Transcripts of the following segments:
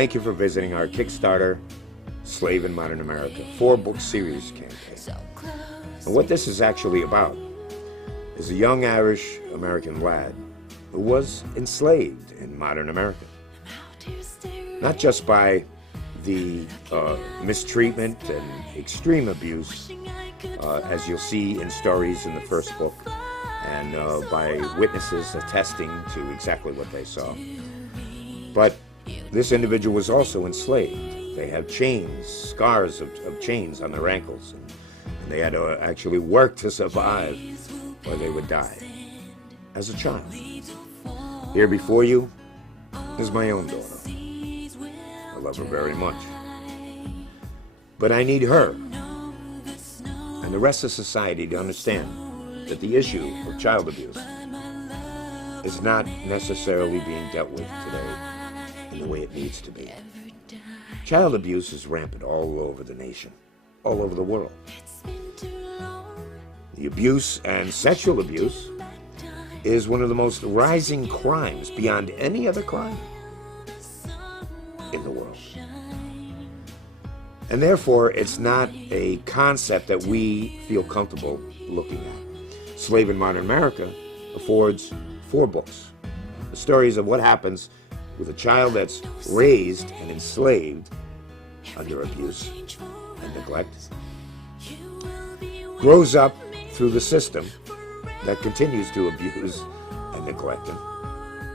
thank you for visiting our Kickstarter, Slave in Modern America, 4-book series campaign. And what this is actually about is a young Irish-American lad who was enslaved in modern America. Not just by the mistreatment and extreme abuse, as you'll see in stories in the first book, and by witnesses attesting to exactly what they saw. But this individual was also enslaved. They had chains, scars of chains on their ankles, and they had to actually work to survive, or they would die as a child. Here before you is my own daughter. I love her very much. But I need her and the rest of society to understand that the issue of child abuse is not necessarily being dealt with today in the way it needs to be. Child abuse is rampant all over the nation, all over the world. The abuse and sexual abuse is one of the most rising crimes beyond any other crime in the world. And therefore, it's not a concept that we feel comfortable looking at. Slave in Modern America affords 4 books. The stories of what happens with a child that's raised and enslaved under abuse and neglect, grows up through the system that continues to abuse and neglect him,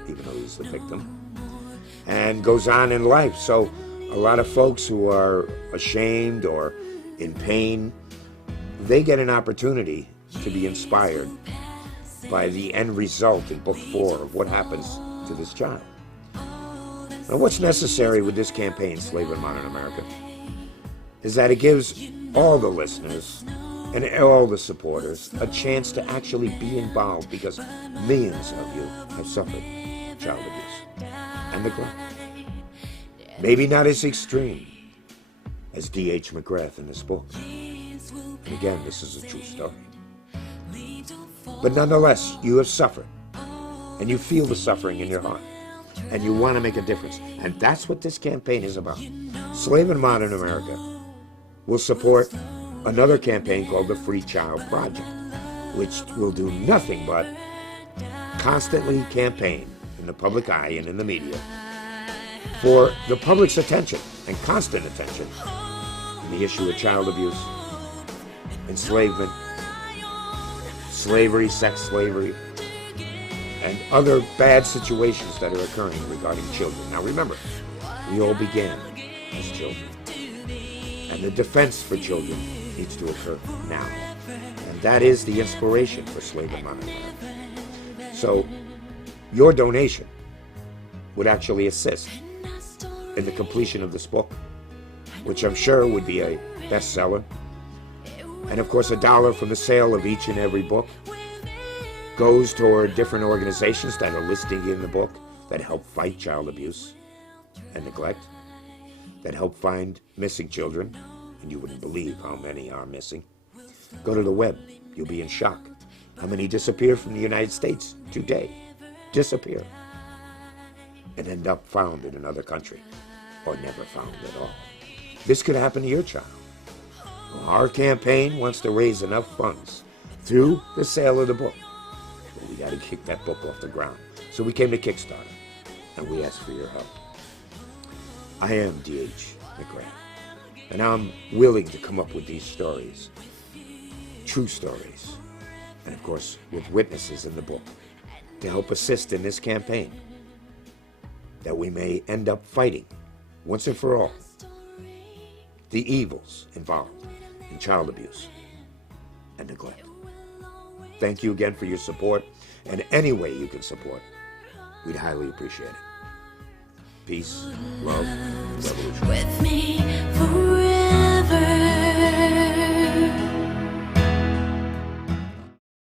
even though he's the victim, and goes on in life. So a lot of folks who are ashamed or in pain, they get an opportunity to be inspired by the end result in book 4 of what happens to this child. Now, what's necessary with this campaign, Slave in Modern America, is that it gives all the listeners and all the supporters a chance to actually be involved, because millions of you have suffered child abuse and neglect. Maybe not as extreme as D.H. McGrath in this book. And again, this is a true story. But nonetheless, you have suffered, and you feel the suffering in your heart, and you want to make a difference. And that's what this campaign is about. Slave in Modern America will support another campaign called the Free Child Project, which will do nothing but constantly campaign in the public eye and in the media for the public's attention and constant attention on the issue of child abuse, enslavement, slavery, sex slavery, and other bad situations that are occurring regarding children. Now remember, we all began as children, and the defense for children needs to occur now. And that is the inspiration for Slave in Modern America. So your donation would actually assist in the completion of this book, which I'm sure would be a bestseller. And of course, $1 from the sale of each and every book goes toward different organizations that are listed in the book that help fight child abuse and neglect, that help find missing children, and you wouldn't believe how many are missing. Go to the web, you'll be in shock. How many disappear from the United States today? Disappear and end up found in another country, or never found at all. This could happen to your child. Well, our campaign wants to raise enough funds through the sale of the book, but we got to kick that book off the ground. So we came to Kickstarter, and we asked for your help. I am D.H. McGrath, and I'm willing to come up with these stories, true stories, and of course with witnesses in the book, to help assist in this campaign, that we may end up fighting, once and for all, the evils involved in child abuse and neglect. Thank you again for your support, and any way you can support, we'd highly appreciate it. Peace, love, revolution. With me.